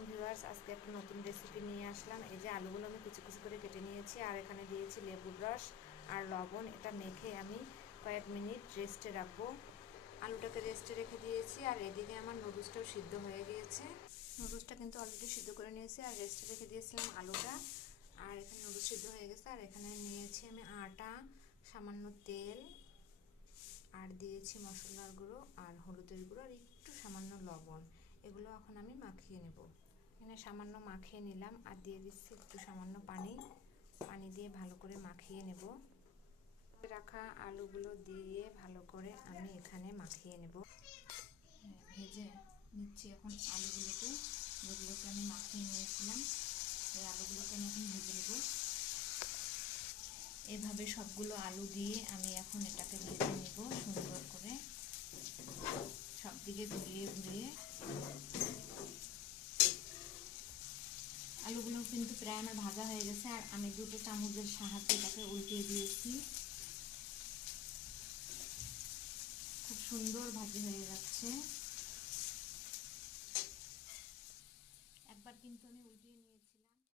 আলাইকুম ভিউয়ার্স, আজকে একটা নতুন রেসিপি নিয়ে আসলাম। এই যে আলুগুলো আমি কুচি কুচি করে কেটে নিয়েছি, আর এখানে দিয়েছি লেবুর রস আর লবণ। এটা মেখে আমি কয়েক মিনিট রেস্টে রাখবো। আলুটাকে রেস্টে রেখে দিয়েছি, আর এদিকে আমার নুডলসটাও সিদ্ধ হয়ে গিয়েছে। নুডলসটা কিন্তু অলরেডি সিদ্ধ করে নিয়েছি, আর রেস্টে রেখে দিয়েছিলাম আলুটা। আর এখানে নুডলস সিদ্ধ হয়ে গেছে, আর এখানে নিয়েছি আমি আটা, সামান্য তেল, আর দিয়েছি মশলার গুঁড়ো আর হলুদের গুঁড়ো আর একটু সামান্য লবণ। এগুলো এখন আমি মাখিয়ে নেব। এখানে সামান্য মাখিয়ে নিলাম, আর দিয়ে দিচ্ছি একটু সামান্য পানি। পানি দিয়ে ভালো করে মাখিয়ে নেব। রাখা আলুগুলো দিয়ে ভালো করে আমি এখানে মাখিয়ে নেব। ভেজে নিচ্ছি এখন আলুগুলোকে, যেগুলোকে আমি মাখিয়ে নিয়েছিলাম। এই আলুগুলোকে আমি এখন ভেজে নেব। এভাবে সবগুলো আলু দিয়ে আমি এখন এটাকে ভেজে নেব সুন্দর করে, সব দিকে ঘুরিয়ে ঘুরিয়ে। আলুগুলো কিন্তু প্রায় আমার ভাজা হয়ে গেছে, আর আমি দুটো চামচের সাহায্যে এটাকে উল্টিয়ে দিয়েছি। খুব সুন্দর ভাজি হয়ে যাচ্ছে। একবার কিন্তু আমি উল্টিয়ে